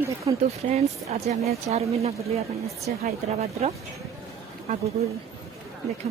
देखो फ्रेंड्स आज आम चारमीनार बुलाया हैदराबाद आगु को देखु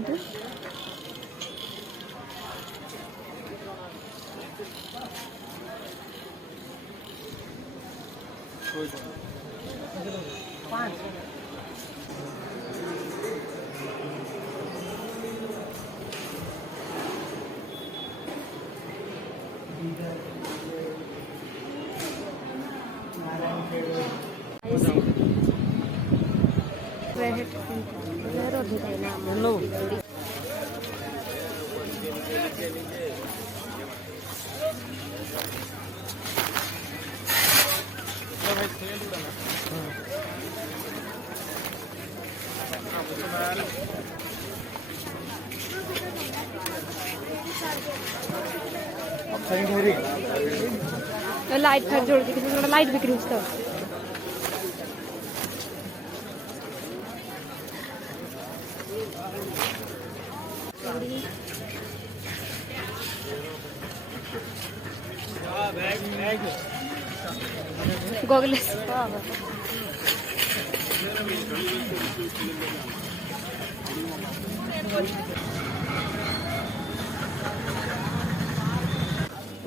लाइट फैक जोड़ के लाइट बिक्री होता गॉगल्स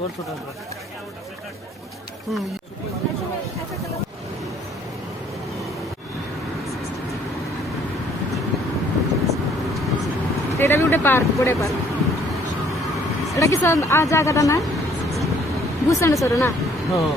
और छोटा एटा भी गोटे पार्क बड़े पार्क एटा कि आ जगह ना भूषणेश्वर ना हाँ